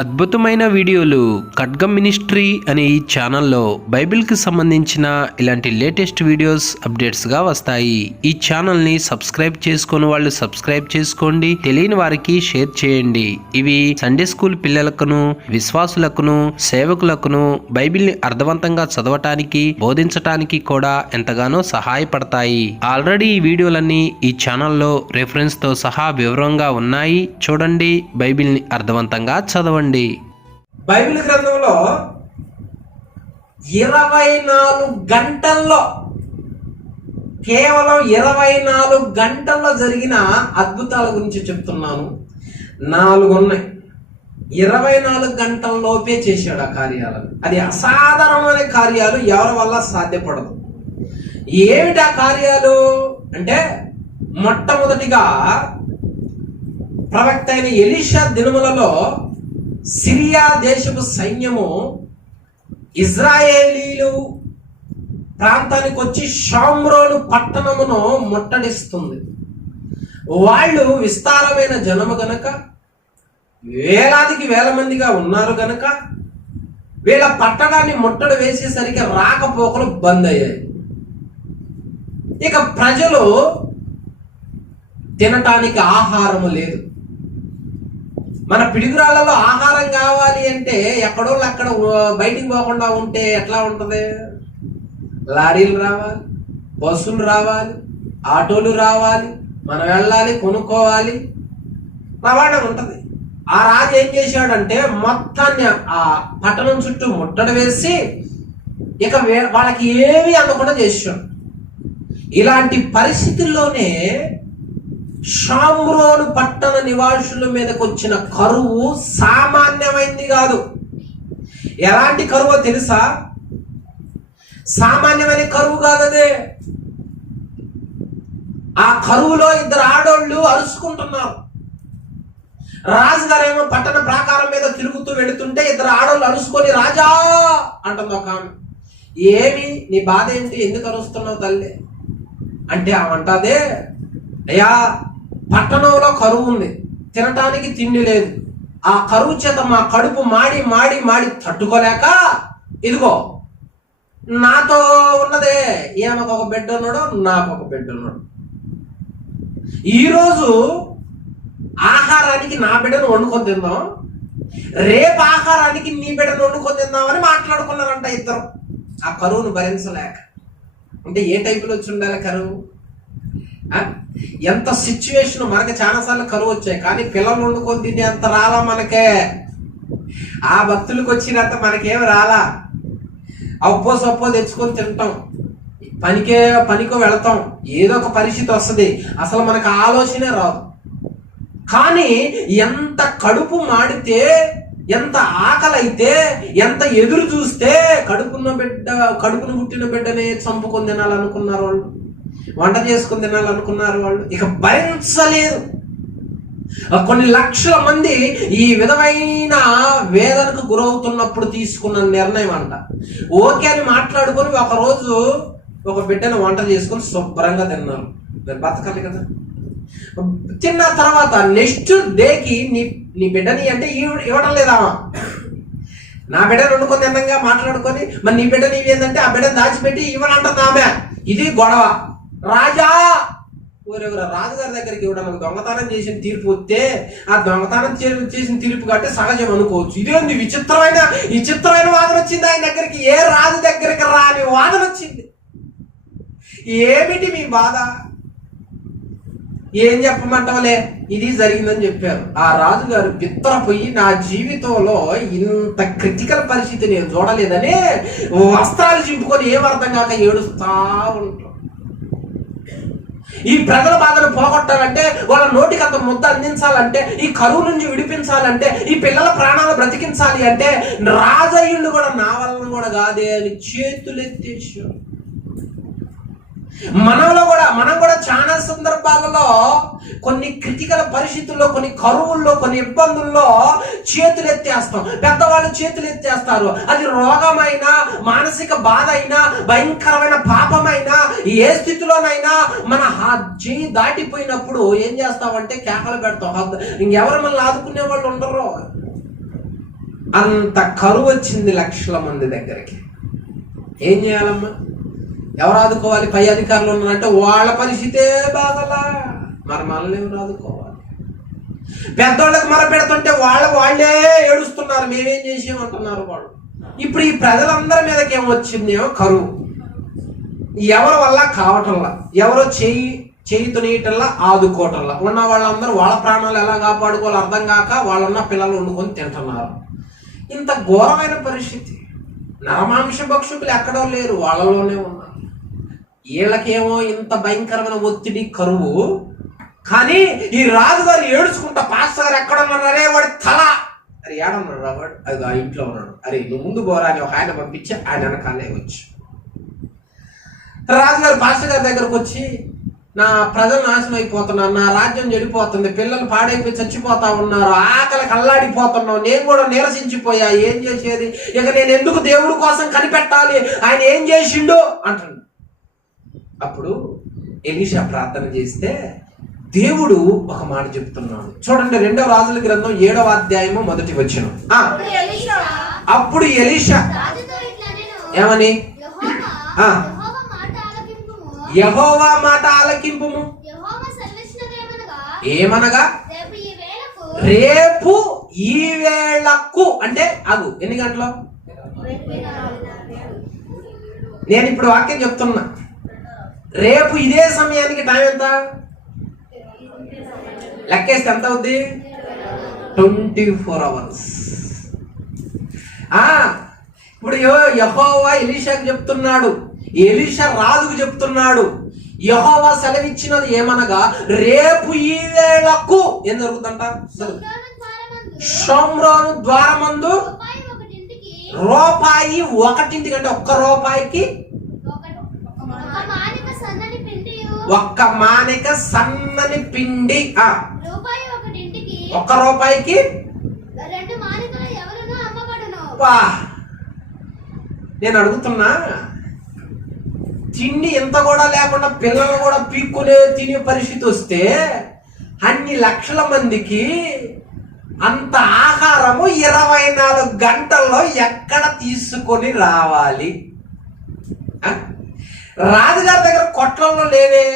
అద్భుతమైన వీడియోలు ఖడ్గం మినిస్ట్రీ అనే ఈ ఛానల్లో బైబిల్కి సంబంధించిన ఇలాంటి లేటెస్ట్ వీడియోస్ అప్డేట్స్గా వస్తాయి. ఈ ఛానల్ని సబ్స్క్రైబ్ చేసుకుని వాళ్ళు సబ్స్క్రైబ్ చేసుకోండి, తెలియని వారికి షేర్ చేయండి. ఇవి సండే స్కూల్ పిల్లలకును, విశ్వాసులకును, సేవకులకును బైబిల్ని అర్థవంతంగా చదవటానికి, బోధించటానికి కూడా ఎంతగానో సహాయపడతాయి. ఆల్రెడీ ఈ వీడియోలన్నీ ఈ ఛానల్లో రెఫరెన్స్తో సహా వివరంగా ఉన్నాయి. చూడండి, బైబిల్ని అర్థవంతంగా చదవండి. బైబిల్ గ్రంథంలో 24 గంటల్లో, కేవలం 24 గంటల్లో జరిగిన అద్భుతాల గురించి చెప్తున్నాను. 4 ఉన్నాయి. 24 గంటల్లోపే చేశాడు ఆ కార్యాలను. అది అసాధారణమైన కార్యాలు, ఎవరి వల్ల సాధ్యపడదు. ఏమిటి ఆ కార్యాలు అంటే, మొట్టమొదటిగా ప్రవక్త అయిన ఎలీషా దినములలో సిరియా దేశపు సైన్యము ఇజ్రాయేలీలు ప్రాంతానికి వచ్చి షామ్రోను పట్టణమును ముట్టడిస్తుంది. వాళ్ళు విస్తారమైన జనము గనక, వేలాదికి వేల మందిగా ఉన్నారు గనక, వీళ్ళ పట్టణాన్ని ముట్టడి వేసేసరికి రాకపోకలు బంద్ అయ్యాయి. ఇక ప్రజలు తినటానికి ఆహారము లేదు. మన పిడుగురాళ్లలో ఆహారం కావాలి అంటే ఎక్కడో అక్కడ బయటికి పోకుండా ఉంటే ఎట్లా ఉంటుంది? లారీలు రావాలి, బస్సులు రావాలి, ఆటోలు రావాలి, మనం వెళ్ళాలి, కొనుక్కోవాలి, రవాణా ఉంటుంది. ఆ రాజు ఏం చేశాడంటే మొత్తాన్ని ఆ పట్టణం చుట్టూ ముట్టడి వేసి ఇక వాళ్ళకి ఏమీ అందకుండా చేశాడు. ఇలాంటి పరిస్థితుల్లోనే షామ్రోను పట్టణ నివాసుల మీదకి వచ్చిన కరువు సామాన్యమైంది కాదు. ఎలాంటి కరువో తెలుసా? సామాన్యమైన కరువు కాదు అదే. ఆ కరువులో 2 ఆడోళ్ళు అరుచుకుంటున్నారు. రాజుగారేమో పట్టణ ప్రాకారం మీద తిరుగుతూ వెళుతుంటే 2 ఆడోళ్ళు అరుచుకొని రాజా అంటుంది ఒక ఆమె. ఏమి నీ బాధ ఏంటి, ఎందుకు అరుస్తున్నావు తల్లి అంటే ఆమంటాదే, అయ్యా పట్టణంలో కరువు ఉంది, తినటానికి తిండి లేదు. ఆ కరువు చేత మా కడుపు మాడి మాడి మాడి తట్టుకోలేక ఇదిగో నాతో ఉన్నదే, ఈయనకు ఒక బిడ్డ ఉన్నాడు, నాకు ఒక బిడ్డ ఉన్నాడు. ఈరోజు ఆహారానికి నా బిడ్డను వండుకొని తిందాం, రేపు ఆహారానికి నీ బిడ్డను వండుకొని తిందామని మాట్లాడుకున్నారంట ఇద్దరు. ఆ కరువును భరించలేక. అంటే ఏ టైపులో వచ్చి ఉండాలి కరువు? ఎంత సిచ్యువేషన్. మనకి చాలాసార్లు కరువు వచ్చాయి, కానీ పిల్లలు వండుకొని తినే అంత రాలా మనకే. ఆ భక్తులకు వచ్చినంత మనకేమి రాలా. అప్పో సప్పో తెచ్చుకొని తింటాం, పనికో వెళతాం, ఏదో ఒక పరిస్థితి వస్తుంది, అసలు మనకు ఆలోచనే రాదు. కానీ ఎంత కడుపు మాడితే, ఎంత ఆకలి అయితే, ఎంత ఎదురు చూస్తే కడుపును పుట్టిన బిడ్డనే చంపుకొని తినాలనుకున్నారు వాళ్ళు, వంట చేసుకుని తినాలనుకున్నారు వాళ్ళు. ఇక భరించలేదు. కొన్ని లక్షల మంది ఈ విధమైన వేదనకు గురవుతున్నప్పుడు తీసుకున్న నిర్ణయం అంట. ఓకే అని మాట్లాడుకొని ఒకరోజు ఒక బిడ్డను వంట చేసుకొని శుభ్రంగా తిన్నారు. బతకాలి కదా. తిన్న తర్వాత నెక్స్ట్ డేకి నీ బిడ్డని అంటే ఇవ్వడం లేదా? నా బిడ్డను వండుకొని తిన్నంగా మాట్లాడుకొని, మరి నీ బిడ్డ నీవి ఏంటంటే ఆ బిడ్డను దాచిపెట్టి ఇవ్వనంటుంది ఆమె. ఇది గొడవ. రాజా ఊరెవరు రాజుగారి దగ్గరికి ఇవ్వడానికి దొంగతనం చేసిన తీర్పు వస్తే ఆ దొంగతనం చేసిన తీర్పు కంటే సహజం అనుకోవచ్చు. ఇదేంది విచిత్రమైన వాదన వచ్చింది ఆయన దగ్గరికి. ఏ రాజు దగ్గరికి రాని వాదన వచ్చింది. ఏమిటి మీ బాధ? ఏం చెప్పమంటావులే, ఇది జరిగిందని చెప్పారు. ఆ రాజుగారు బిత్తరపోయి, నా జీవితంలో ఇంత క్రిటికల్ పరిస్థితి నేను చూడలేదని వస్త్రాలు చింపుకొని ఏం అర్థం కాక ఏడుస్తా ఉంటాం. ఈ ప్రజల బాధను పోగొట్టాలంటే, వాళ్ళ నోటికి అంత ముద్ద అందించాలంటే, ఈ కరువు నుంచి విడిపించాలంటే, ఈ పిల్లల ప్రాణాలు బ్రతికించాలి అంటే రాజయ్యుళ్ళు కూడా నా వలన కూడా కాదే అని చేతులెత్తేసారు. మనం కూడా చాలా సందర్భాలలో కొన్ని క్రిటికల్ పరిస్థితుల్లో, కొన్ని కరువుల్లో, కొన్ని ఇబ్బందుల్లో చేతులు ఎత్తేస్తాం. పెద్దవాళ్ళు చేతులు ఎత్తేస్తారు. అది రోగమైనా, మానసిక బాధ అయినా, భయంకరమైన పాపమైనా, ఏ స్థితిలోనైనా మన చేయి దాటిపోయినప్పుడు ఏం చేస్తామంటే కేకలు పెడతాం. ఇంకెవరు మనల్ని ఆదుకునే వాళ్ళు ఉండరు. అంత కరువు వచ్చింది లక్షల మంది దగ్గరికి. ఏం చేయాలమ్మా? ఎవరు ఆదుకోవాలి? పై అధికారులు ఉన్నారంటే వాళ్ళ పరిస్థితే బాధలా, మరి మనల్ని ఎవరు ఆదుకోవాలి? పెద్దోళ్ళకి మర పెడుతుంటే వాళ్ళే ఏడుస్తున్నారు, మేమేం చేసామంటున్నారు వాళ్ళు. ఇప్పుడు ఈ ప్రజలందరి మీదకి ఏమొచ్చిందేమో కరువు. ఎవరి వల్ల కావటంలా, ఎవరో చేయి తునియటల్లా, ఆదుకోవటంలా. ఉన్న వాళ్ళందరూ వాళ్ళ ప్రాణాలు ఎలా కాపాడుకోవాలో అర్థం కాక వాళ్ళన్న పిల్లలు వండుకొని తింటున్నారు. ఇంత ఘోరమైన పరిస్థితి. నరమాంస భక్షకులు ఎక్కడో లేరు, వాళ్ళలోనే ఉన్నారు. వీళ్ళకేమో ఇంత భయంకరమైన ఒత్తిడి, కరువు. కానీ ఈ రాజుగారు ఏడుచుకుంటా, పాస్టర్ గారు ఎక్కడ ఉన్నారు? అరే వాడి తల, అరే ఏడన్నాడు రావాడు, అది ఆ ఇంట్లో ఉన్నాడు, అరే నువ్వు ముందు పోరా అని ఒక ఆయన పంపించి ఆయన వెనకాలే వచ్చి రాజుగారు పాస్టర్ గారి దగ్గరకు వచ్చి, నా ప్రజలు నాశనం అయిపోతున్నాను, నా రాజ్యం చెడిపోతుంది, పిల్లలు పాడైపోయి చచ్చిపోతా ఉన్నారు, ఆకలికి అల్లాడిపోతున్నావు, నేను కూడా నీరసించిపోయా, ఏం చేసేది? ఇక నేను ఎందుకు దేవుడి కోసం కనిపెట్టాలి, ఆయన ఏం చేసిండు అంటున్నాడు. అప్పుడు ఎలీషా ప్రార్థన చేస్తే దేవుడు ఒక మాట చెప్తున్నాడు. చూడండి, 2వ రాజుల గ్రంథం 7వ అధ్యాయము 1వ వచనం. అప్పుడు ఎలీషా ఏమని? యెహోవా మాట ఆలకింపుము. ఏమనగా? రేపు ఈ వేళకు, అంటే అగు ఎన్ని గంటలు? నేను ఇప్పుడు వాక్యం చెప్తున్నా. రేపు ఇదే సమయానికి టైం ఎంత లెక్కేస్తే ఎంత అవుద్ది? 24 hours. ఇప్పుడు యెహోవా ఎలీషాకు చెప్తున్నాడు, ఎలీషా రాజుకు చెప్తున్నాడు. యెహోవా సెలవిచ్చినది ఏమనగా రేపు ఈ వేళకు ఏం జరుగుతుందంట? షోమ్రోను ద్వారమందు రూపాయి 1 అంటే ₹1 ఒక్క మానిక సన్నని పిండి. ₹1 నేను అడుగుతున్నా, తిండి ఎంత కూడా లేకుండా పిల్లలు కూడా పీక్కునే తినే పరిస్థితి వస్తే అన్ని లక్షల మందికి అంత ఆహారము 24 గంటల్లో ఎక్కడ తీసుకొని రావాలి? రాజుగారి దగ్గర కొట్లలో లేవే,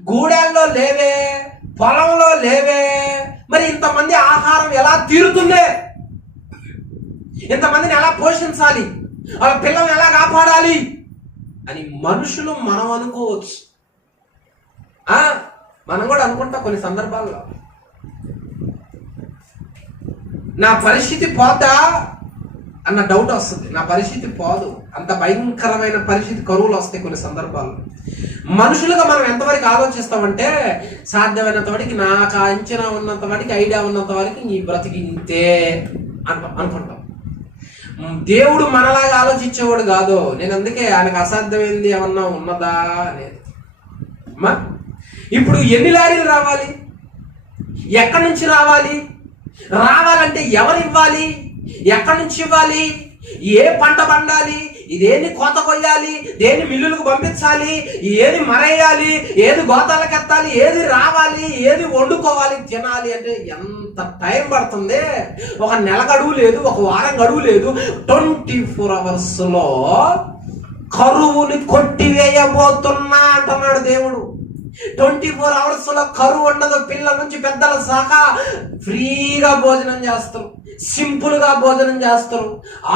గూడెల్లో లేవే, పొలంలో లేవే. మరి ఇంతమంది ఆహారం ఎలా తీరుతుందే? ఇంతమందిని ఎలా పోషించాలి, వాళ్ళ పిల్లల్ని ఎలా కాపాడాలి అని మనుషులు మనం అనుకోవచ్చు. మనం కూడా అనుకుంటాం కొన్ని సందర్భాల్లో. నా పరిస్థితి పోతా అన్న డౌట్ వస్తుంది. నా పరిస్థితి పోదు, అంత భయంకరమైన పరిస్థితి, కరువులు వస్తాయి కొన్ని సందర్భాల్లో. మనుషులుగా మనం ఎంతవరకు ఆలోచిస్తామంటే సాధ్యమైనంత వరకు, నాకు అంచనా ఉన్నంత వరకు, ఐడియా ఉన్నంత వరకు ఈ బ్రతికింతే అనుకుంటాం. దేవుడు మనలాగా ఆలోచించేవాడు కాదు. నేను అందుకే ఆయనకు అసాధ్యమైంది ఏమన్నా ఉన్నదా అనేది. ఇప్పుడు ఎన్ని లారీలు రావాలి, ఎక్కడి నుంచి రావాలి, రావాలంటే ఎవరు ఇవ్వాలి, ఎక్కడి నుంచి ఇవ్వాలి, ఏ పంట పండాలి, ఇదేని కోత కొయ్యాలి, దేని మిల్లులకు పంపించాలి, ఏది మరేయాలి, ఏది గోతాలకు ఎత్తాలి, ఏది రావాలి, ఏది వండుకోవాలి, తినాలి అంటే ఎంత టైం పడుతుంది. ఒక నెల గడువు లేదు, ఒక వారం గడువు లేదు. 24 hours కరువుని కొట్టివేయబోతున్నా అంటున్నాడు దేవుడు. 24 hours కరువు ఉండదు. పిల్లల నుంచి పెద్దల సహా ఫ్రీగా భోజనం చేస్తారు, సింపుల్ గా భోజనం చేస్తారు.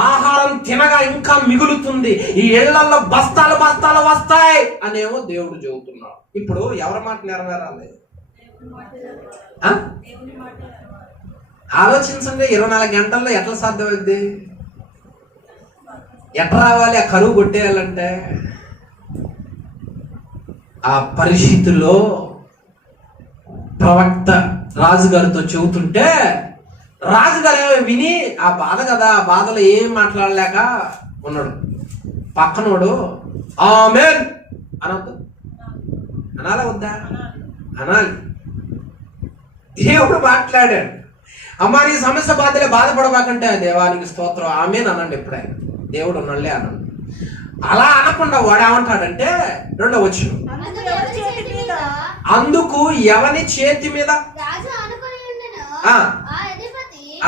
ఆహారం తినగా ఇంకా మిగులుతుంది. ఈ ఇళ్లలో బస్తాలు బస్తాలు వస్తాయి అనేమో దేవుడు చెబుతున్నాడు. ఇప్పుడు ఎవరి మాట నెరవేరాలి? ఆలోచించండి. 24 గంటల్లో ఎట్లా సాధ్యమైంది? ఎట్లా రావాలి ఆ కరువు కొట్టేయాలంటే? ఆ పరిస్థితుల్లో ప్రవక్త రాజుగారితో చెబుతుంటే రాజుగారు విని ఆ బాధ కదా, ఆ బాధలో ఏం మాట్లాడలేక ఉన్నాడు. పక్కనోడు ఆమేన్ అనొద్దు, అనాలా వద్దా? అనాలి. దేవుడు మాట్లాడాడు. అమ్మా నీ సమస్య బాధలే, బాధపడబాకంటే దేవానికి స్తోత్రం ఆమేన్ అనండి. ఎప్పుడైనా దేవుడు ఉన్నాడులే అనండి. అలా అనకుండా వాడు ఏమంటాడంటే 2వ వచనం, అందుకు ఎవని చేతి మీద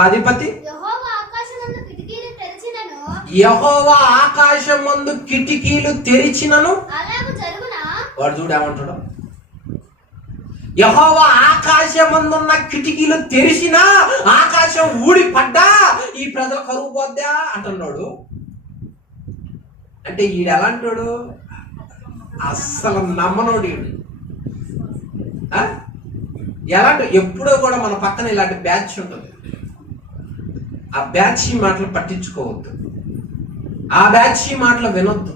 అధిపతి యెహోవా ఆకాశమందు కిటికీలు తెరిచినను అలాగు జరుగునా? వాడు చూడు ఏమంటాడు, యెహోవా ఆకాశమందున్న కిటికీలు తెరిచినా ఆకాశం ఊడి పడ్డా ఈ ప్రజలు కరువు పోద్దా అంటున్నాడు. అంటే ఈడు ఎలాంటాడు, అస్సలు నమ్మనోడు ఈడు. ఎలాంటి ఎప్పుడో కూడా మన పక్కన ఇలాంటి బ్యాచ్ ఉంటుంది, ఆ బ్యాచ్ మాటలు పట్టించుకోవద్దు, ఆ బ్యాచ్ మాటలు వినొద్దు.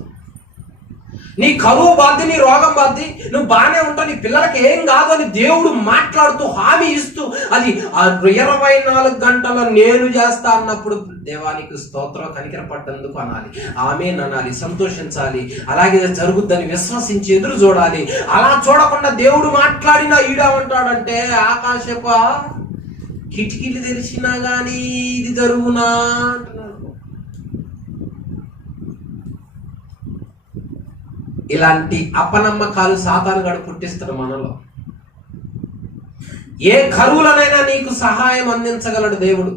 నీ కరువు బాధ్య, నీ రోగం బాధ్య, నువ్వు బాగానే ఉంటావు, నీ పిల్లలకి ఏం కాదు అని దేవుడు మాట్లాడుతూ హామీ ఇస్తూ అది 24 గంటల నేను చేస్తా అన్నప్పుడు దేవానికి స్తోత్రం, కనికరపడ్డందుకు అనాలి, ఆమేన్ అనాలి, సంతోషించాలి. అలాగే జరుగుద్దని విశ్వసించి ఎదురు చూడాలి. అలా చూడకుండా దేవుడు మాట్లాడినా ఈడమంటాడంటే ఆకాశప కిటికీలు తెరిచినా గానీ ఇది జరుగునా అంటున్నాడు. ఇలాంటి అపనమ్మకాలు సాతానుగాడు పుట్టిస్తాడు మనలో. ఏ కరువులనైనా నీకు సహాయం అందించగలడు దేవుడు.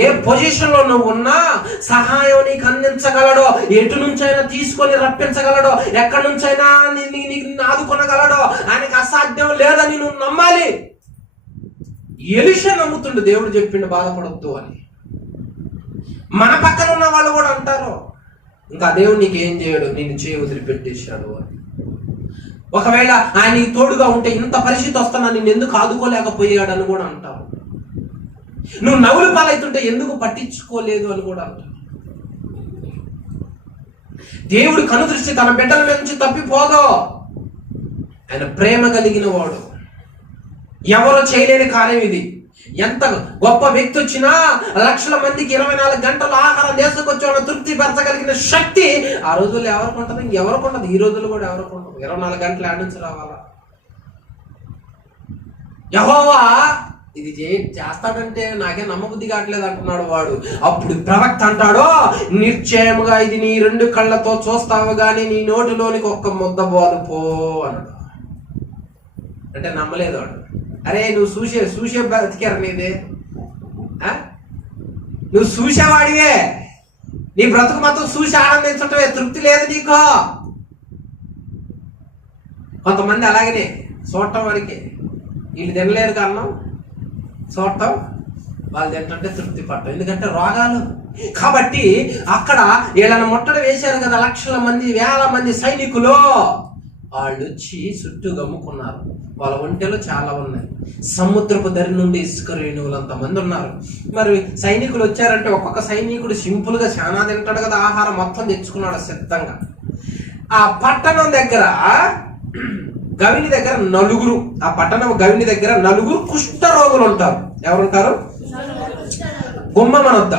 ఏ పొజిషన్ లో నువ్వు ఉన్నా సహాయం నీకు అందించగలడో, ఎటు నుంచైనా తీసుకొని రప్పించగలడో, ఎక్కడి నుంచైనా నీకు ఆదుకొనగలడో. ఆయనకు అసాధ్యం లేదని నువ్వు నమ్మాలి. ఎలీషా నమ్ముతుండు, దేవుడు చెప్పిండు బాధపడొద్దు అని. మన పక్కన ఉన్న వాళ్ళు కూడా అంటారు, ఇంకా దేవుడు నీకు ఏం చేయడు, నేను చేయి వదిలిపెట్టేశాడు అని. ఒకవేళ ఆయన నీకు తోడుగా ఉంటే ఇంత పరిస్థితి వస్తున్నా నేను ఎందుకు ఆదుకోలేకపోయాడు అని కూడా అంటావు. నువ్వు నవ్వులు పాలైతుంటే ఎందుకు పట్టించుకోలేదు అని కూడా అంటావు. దేవుడు కనుదృష్టి తన బిడ్డల నుంచి తప్పిపోదో. ఆయన ప్రేమ కలిగిన వాడు. ఎవరు చేయలేని కార్యం ఇది. ఎంత గొప్ప వ్యక్తి వచ్చినా లక్షల మందికి 24 గంటలు ఆహారం చేసుకొచ్చి వాళ్ళ తృప్తి పరచగలిగిన శక్తి ఆ రోజుల్లో ఎవరికి ఉంటుంది, ఎవరికి ఉండదు. ఈ రోజుల్లో కూడా ఎవరికి ఉండదు. 24 గంటలు ఆడ నుంచి రావాలా. యెహోవా ఇది చేస్తాడంటే నాకే నమ్మబుద్ధి కావట్లేదు అంటున్నాడు వాడు. అప్పుడు ప్రవక్త అంటాడో, నిశ్చయముగా ఇది నీ 2 కళ్ళతో చూస్తావు గాని నీ నోటిలోనికి ఒక్క ముద్ద బోలు పో అన్నాడు. అంటే నమ్మలేదు వాడు. అరే నువ్వు చూసే బతికారు నీదే, నువ్వు చూసేవాడివే, నీ బ్రతుకు మొత్తం చూసి ఆనందించటమే, తృప్తి లేదు నీకు. కొంతమంది అలాగనే చూడటం వరకే, వీళ్ళు తినలేరు కారణం చూడటం, వాళ్ళు తింటుంటే తృప్తి పడటం, ఎందుకంటే రోగాలు. కాబట్టి అక్కడ వీళ్ళని ముట్టడి వేశారు కదా, లక్షల మంది, వేల మంది సైనికులు. వాళ్ళు వచ్చి చుట్టూ గమ్ముకున్నారు. వాళ్ళ ఒంటెలో చాలా ఉన్నాయి. సముద్రపు దరి నుండి ఇసుక రేణువులు అంతమంది ఉన్నారు. మరి సైనికులు వచ్చారంటే ఒక్కొక్క సైనికుడు సింపుల్ గా చాలా తింటాడు కదా, ఆహారం మొత్తం తెచ్చుకున్నాడు సిద్ధంగా. ఆ పట్టణం దగ్గర గవిని దగ్గర 4, ఆ పట్టణం గవిని దగ్గర 4 కుష్ఠ రోగులు ఉంటారు. ఎవరుంటారు? గుమ్మమనొద్ద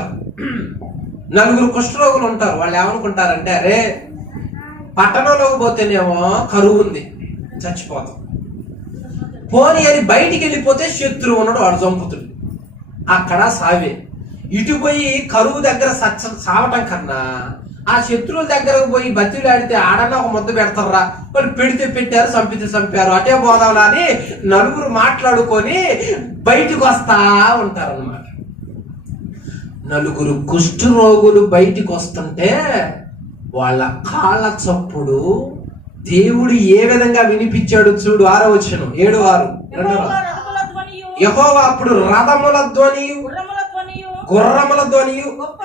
4 కుష్ఠ రోగులు ఉంటారు. వాళ్ళు ఏమనుకుంటారంటే, అరే పట్టణంలోకి పోతేనేమో కరువు ఉంది, చచ్చిపోతాం, పోనీ అని బయటికి వెళ్ళిపోతే శత్రువు ఉన్నాడు, వాడు చంపుతుడు, అక్కడ సావే. ఇటు పోయి కరువు దగ్గర సావటం కన్నా ఆ శత్రువుల దగ్గరకు పోయి బతిలాడితే ఆడన్నా ఒక ముద్ద పెడతారా, వాళ్ళు పెడితే పెట్టారు, చంపితే చంపారు, అటే పోదాంలా అని 4 మాట్లాడుకొని బయటకు వస్తా ఉంటారు అన్నమాట. 4 కుష్ఠ రోగులు బయటికి వస్తుంటే వాళ్ళ కాళ్ళ చప్పుడు దేవుడు ఏ విధంగా వినిపించాడు చూడు. 6వ వచనం, 7:6. యెహోవా అప్పుడు రథముల ధ్వనియు, గుర్రముల ధ్వనియు, గొప్ప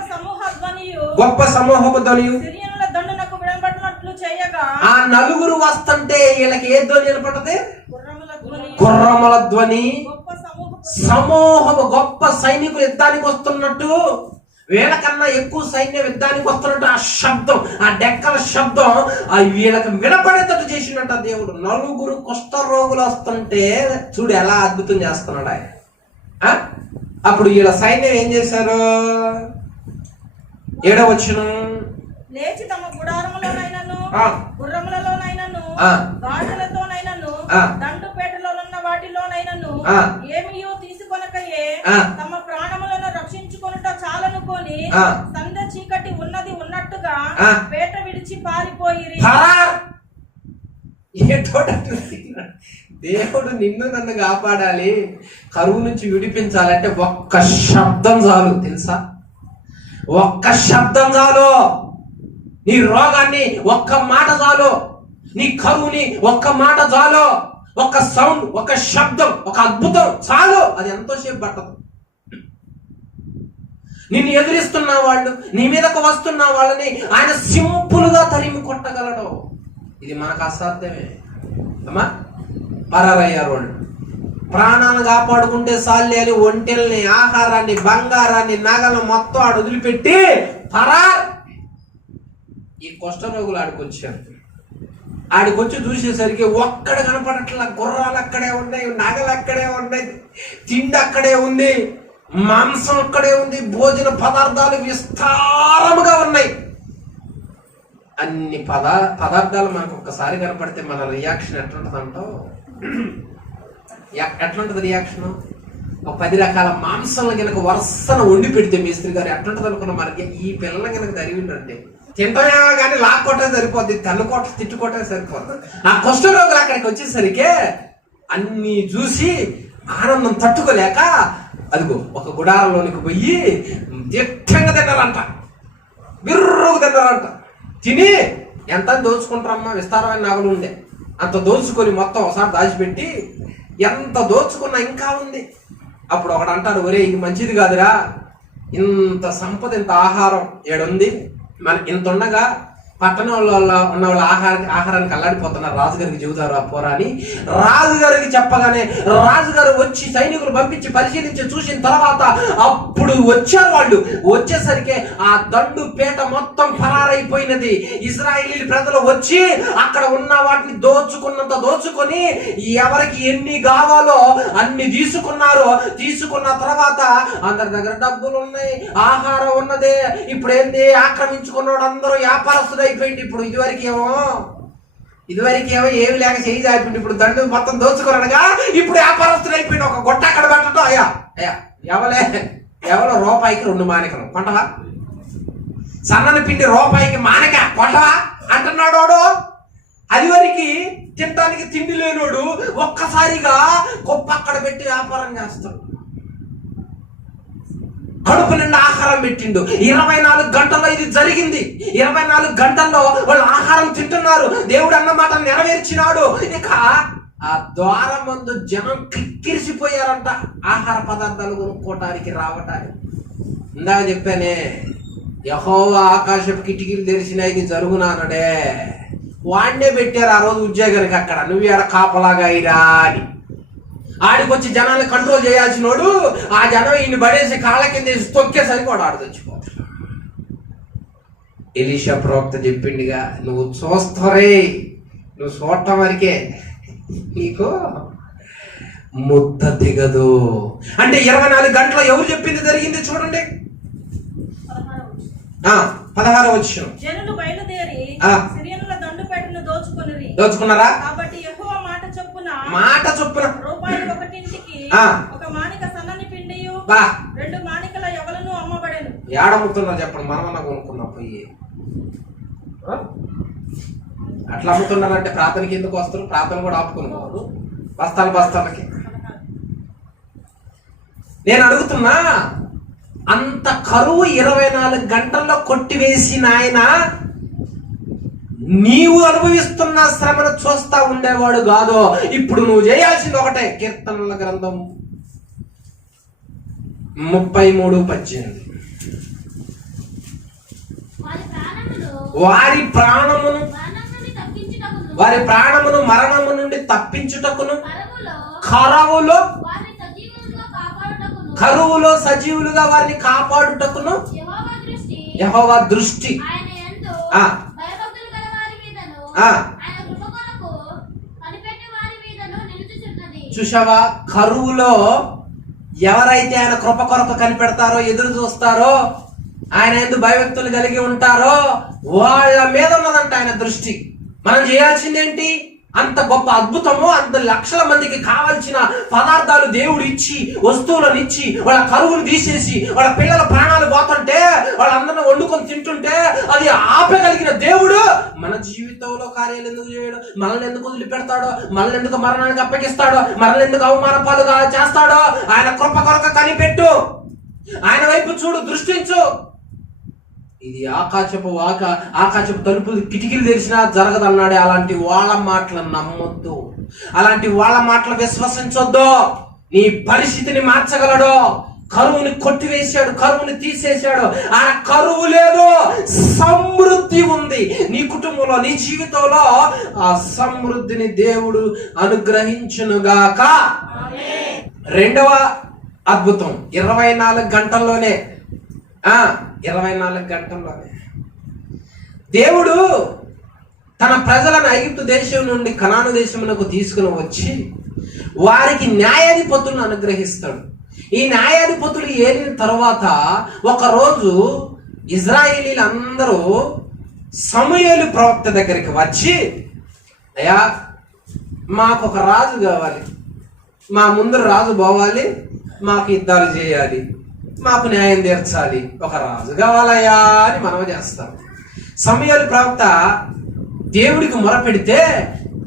సమూహపు ధ్వనియు ఆ 4 వస్తుంటే వీళ్ళకి ఏ ధ్వని వినపడది? గుర్రముల ధ్వని, సమూహము, గొప్ప సైనికులు యుద్ధానికి వస్తున్నట్టు, వీళ్ళకన్నా ఎక్కువ సైన్యం యుద్ధానికి వస్తున్నట్టు ఆ శబ్దం, ఆ డెక్కల శబ్దం వీళ్ళకి వినపడేటట్టు చేసినట్టు ఆ దేవుడు. 4 కుష్ఠ రోగులు వస్తుంటే చూడు ఎలా అద్భుతం చేస్తున్నాడు ఆయన. అప్పుడు వీళ్ళ సైన్యం ఏం చేశారు? 7వ వచనం, లేచి తమ గుడారములోనైనను గుర్రములలోనైనను గాడిదలతోనైనను దండుపేటలోనున్న వాటిలోనైనను ఏమియో తీసుకొనకయే తమ ప్రాణములను రక్షించుకొనుట చాలనుకొని సంధ్య చీకటి ఉన్నది ఉన్నట్టుగా పేట విడిచి పారిపోయిరి. దేవుడు నిన్ను నన్ను కాపాడాలి, కరువు నుంచి విడిపించాలంటే ఒక్క శబ్దం చాలు తెలుసా? ఒక్క శబ్దం చాలు, నీ రోగాన్ని ఒక్క మాట చాలు, నీ కరువుని ఒక్క మాట చాలు, ఒక సౌండ్, ఒక శబ్దం, ఒక అద్భుతం చాలు. అది ఎంతోసేపు పట్టదు. నిన్ను ఎదురిస్తున్న వాళ్ళు, నీ మీదకు వస్తున్న వాళ్ళని ఆయన సింపుల్ గా తరిమి కొట్టగలడు. ఇది మనకు అసాధ్యమే అమ్మా. పరారయ్యారు వాళ్ళు. ప్రాణాలను కాపాడుకుంటే సాల్లే అని ఒంటెల్ని, ఆహారాన్ని, బంగారాన్ని, నగలను మొత్తం ఆడు వదిలిపెట్టి పరార్. ఈ కుష్ఠరోగులు ఆడికొచ్చారు. ఆడికొచ్చి చూసేసరికి ఒక్కడ కనపడట్లా. గుర్రాలు అక్కడే ఉన్నాయి, నగలు అక్కడే ఉన్నాయి, తిండి అక్కడే ఉంది, మాంసం అక్కడే ఉంది, భోజన పదార్థాలు విస్తారముగా ఉన్నాయి. అన్ని పదార్థాలు మనకు ఒక్కసారి కనపడితే మన రియాక్షన్ ఎట్లుంటుంది అంటావు? ఎట్లుంటుంది రియాక్షన్? ఒక 10 రకాల మాంసం కనుక వరుసన వండి పెడితే మేస్త్రి గారు ఎట్లుంటుంది అనుకున్న మనకి. ఈ పిల్లలు కనుక తరిగిండంటే తింటామేమో కానీ లాక్కోటే సరిపోద్ది, తన్నుకోట తిట్టుకోటే సరిపోద్ది. ఆ కుష్ఠరోగులు అక్కడికి వచ్చేసరికి అన్ని చూసి ఆనందం తట్టుకోలేక అదిగో ఒక గుడారంలోనికి పోయి దిట్టంగా తిన్నారంట, బిర్రుగా తిన్నారంట. తిని ఎంత దోచుకుంటారమ్మా, విస్తారమైన నగలు ఉండే అంత దోచుకొని మొత్తం ఒకసారి దాచిపెట్టి ఎంత దోచుకున్నా ఇంకా ఉంది. అప్పుడు ఒకడు అంటాడు, ఒరే ఇది మంచిది కాదురా, ఇంత సంపద, ఇంత ఆహారం ఏడుంది, మన ఇంత ఉండగా పట్టణంలో ఉన్న వాళ్ళ ఆహారానికి అల్లాడిపోతున్నారు, రాజుగారికి చెబుతారు ఆ పోరా అని రాజుగారికి చెప్పగానే రాజుగారు వచ్చి సైనికులు పంపించి పరిశీలించి చూసిన తర్వాత అప్పుడు వచ్చారు వాళ్ళు. వచ్చేసరికి ఆ దండు పేట మొత్తం పరారైపోయినది. ఇశ్రాయేలీ ప్రజలు వచ్చి అక్కడ ఉన్న వాటిని దోచుకున్నంత దోచుకొని ఎవరికి ఎన్ని కావాలో అన్ని తీసుకున్నారు. తీసుకున్న తర్వాత అందరి దగ్గర డబ్బులు ఉన్నాయి, ఆహారం ఉన్నదే. ఇప్పుడు ఏంది, ఆక్రమించుకున్నాడు అందరూ వ్యాపారస్తులు అయిపోయింది. ఇప్పుడు ఇదివరకేమో ఏమి లేక చేయి అయిపోయింది. ఇప్పుడు దండు మొత్తం దోచుకున్నాడుగా, ఇప్పుడు వ్యాపారస్తులు అయిపోయింది. ఒక గొట్ట అక్కడ పెట్టడం, అయ్యా ఎవరో రూపాయికి 2 మానికలు కొంటవా, సన్నని పిండి రూపాయికి మానిక కొంటవా అంటున్నాడు వాడు. అది వరకు తినడానికి తిండి లేనోడు ఒక్కసారిగా గొప్ప అక్కడ పెట్టి వ్యాపారం చేస్తాడు. కడుపు నిండా ఆహారం పెట్టిండు. 24 గంటల్లో ఇది జరిగింది. 24 గంటల్లో వాళ్ళు ఆహారం తింటున్నారు. దేవుడు అన్నమాట నెరవేర్చినాడు. ఇక ఆ ద్వారం ముందు జనం కిక్కిరిసిపోయారంట ఆహార పదార్థాలు కొనుక్కోవటానికి రావటానికి. ఇందాక చెప్పానే, యెహోవా ఆకాశపు కిటికీలు తెరిచిన ఇది జరుగునానడే. వాడినే పెట్టారు ఆ రోజు ఉద్యోగానికి అక్కడ, నువ్వు ఎడ కాపలాగా అయిరా అని. ఆడికొచ్చి జనాన్ని కంట్రోల్ చేయాల్సినోడు ఆ జనం ఈయన పడేసి కాళ్ళ కింద తొక్కేసరికి వాడు ఆడు చచ్చిపోతాడు. ఎలీషా ప్రవక్త చెప్పిండిగా, నువ్వు చూస్తారే, నువ్వు చూడటం వరకే, నీకు ముద్ద దిగదు అంటే 24 గంటల ఎవరు చెప్పింది జరిగింది చూడండి. 16వ వచనం, జనులు బయలుదేరి సిరియనుల దండుపేటను దోచుకున్నారా? కాబట్టి యెహోవా మాట చొప్పున రూపాయి 1 ఒక మానిక సన్నని పిండియు 2 మానికల యవలను అమ్మబడెను. ఏడమ్ముతున్నారు చెప్పండి, మనమన్నా కొనుక్కున్నా పోయి. అట్లా అమ్ముతున్నారంటే ప్రార్థనకి ఎందుకు వస్తారు? ప్రార్థన కూడా ఆపుకున్నారు బస్తాలకి. నేను అడుగుతున్నా, అంత కరువు 24 గంటల్లో కొట్టివేసిన ఆయన నీవు అనుభవిస్తున్న శ్రమను చూస్తా ఉండేవాడు కాదు. ఇప్పుడు నువ్వు చేయాల్సింది ఒకటే, కీర్తనల గ్రంథం 33:18, వారి ప్రాణమును మరణము నుండి తప్పించుటకును, కరువులో సజీవులుగా వారిని కాపాడుటకును యెహోవా దృష్టి చూశావా? కరువులో ఎవరైతే ఆయన కృప కొరకు కనిపెడతారో, ఎదురు చూస్తారో, ఆయన యందు భయభక్తులు కలిగి ఉంటారో వాళ్ళ మీద ఉన్నదంట ఆయన దృష్టి. మనం చేయాల్సిందేంటి? అంత గొప్ప అద్భుతము, అంత లక్షల మందికి కావాల్సిన పదార్థాలు దేవుడు ఇచ్చి, వస్తువులను ఇచ్చి, వాళ్ళ కరువును తీసేసి, వాళ్ళ పిల్లల ప్రాణాలు పోతుంటే, వాళ్ళందరినీ వండుకొని తింటుంటే అది ఆపగలిగిన దేవుడు మన జీవితంలో కార్యాలు ఎందుకు చేయడు? మనల్ని ఎందుకు వదిలిపెడతాడో? మనల్ని ఎందుకు మరణానికి అప్పగిస్తాడో? మనల్ని ఎందుకు అవమాన పాలుగా చేస్తాడో? ఆయన కృప కొరకు కనిపెట్టు, ఆయన వైపు చూడు, దృష్టించు. ఇది ఆకాశపు తలుపులు కిటికీలు తెరిచినా జరగదన్నాడే. అలాంటి వాళ్ళ మాటలు నమ్మొద్దు, అలాంటి వాళ్ళ మాటలు విశ్వసించొద్దు. నీ పరిస్థితిని మార్చగలడు. కరువుని కొట్టివేశాడు, కరువుని తీసేశాడు. ఆ కరువు లేదు, సమృద్ధి ఉంది నీ కుటుంబంలో, నీ జీవితంలో. ఆ సమృద్ధిని దేవుడు అనుగ్రహించునుగాక. రెండవ అద్భుతం 24 గంటల్లోనే 24 గంటల్లోనే దేవుడు తన ప్రజలను ఐగుప్తు దేశం నుండి కనాను దేశమునకు తీసుకుని వచ్చి వారికి న్యాయాధిపతులను అనుగ్రహిస్తాడు. ఈ న్యాయాధిపతులు ఏలిన తర్వాత ఒకరోజు ఇజ్రాయేలీలందరూ సమూయేలు ప్రవక్త దగ్గరికి వచ్చి, అయ్యా మాకు ఒక రాజు కావాలి, మా ముందు రాజు పోవాలి, మాకు యుద్ధాలు చేయాలి, మాకు న్యాయం తీర్చాలి, ఒక రాజు కావాలయ్యా అని మనవి చేస్తాం. సమూయేలు ప్రవక్త దేవుడికి మొరపెడితే